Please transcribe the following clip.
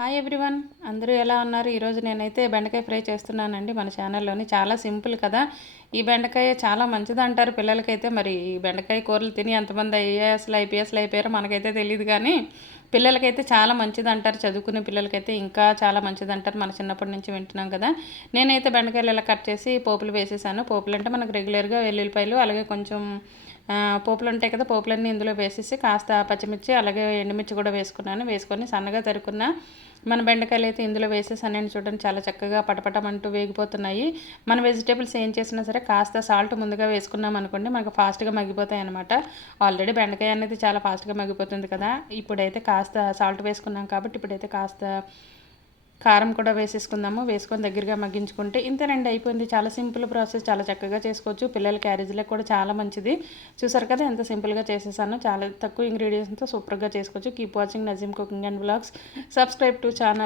Hi everyone, అందరూ ఎలా ఉన్నారు? ఈరోజు నేనైతే బెండకాయ ఫ్రై చేస్తున్నానండి మన ఛానల్లోని. చాలా సింపుల్ కదా. ఈ బెండకాయ చాలా మంచిది అంటారు పిల్లలకైతే. మరి ఈ బెండకాయ కూరలు తిని ఎంతమంది ఐఏఎస్లు ఐపీఎస్లు అయిపోయారో మనకైతే తెలియదు, కానీ పిల్లలకైతే చాలా మంచిది అంటారు. చదువుకునే పిల్లలకైతే ఇంకా చాలా మంచిది అంటారు. మన చిన్నప్పటి నుంచి వింటున్నాం కదా. నేనైతే బెండకాయలు ఇలా కట్ చేసి పోపులు వేసేసాను. పోపులు అంటే మనకు రెగ్యులర్గా వెల్లుల్లిపాయలు, అలాగే కొంచెం పోపులు ఉంటాయి కదా, పోపులన్నీ ఇందులో వేసేసి కాస్త పచ్చిమిర్చి అలాగే ఎండుమిర్చి కూడా వేసుకొని సన్నగా తరుక్కున్న మన బెండకాయలు అయితే ఇందులో వేసేసానండి. చూడండి చాలా చక్కగా పటపటమంటూ వేగిపోతున్నాయి. మన వెజిటేబుల్స్ ఏం చేసినా సరే కాస్త సాల్ట్ ముందుగా వేసుకున్నాం అనుకోండి, మనకు ఫాస్ట్గా మగ్గిపోతాయి అనమాట. ఆల్రెడీ బెండకాయ అనేది చాలా ఫాస్ట్గా మగ్గిపోతుంది కదా. ఇప్పుడైతే కాస్త సాల్ట్ వేసుకున్నాం కాబట్టి ఇప్పుడైతే కాస్త కారం కూడా వేసుకొని దగ్గరగా మగ్గించుకుంటే ఇంతేనండి, అయిపోయింది. చాలా సింపుల్ ప్రాసెస్, చాలా చక్కగా చేసుకోవచ్చు. పిల్లల క్యారేజీలకు కూడా చాలా మంచిది. చూసారు కదా ఎంత సింపుల్గా చేసేసాను. చాలా తక్కువ ఇంగ్రీడియంట్స్తో సూపర్గా చేసుకోవచ్చు. Keep watching Nazeem cooking and vlogs. Subscribe to channel.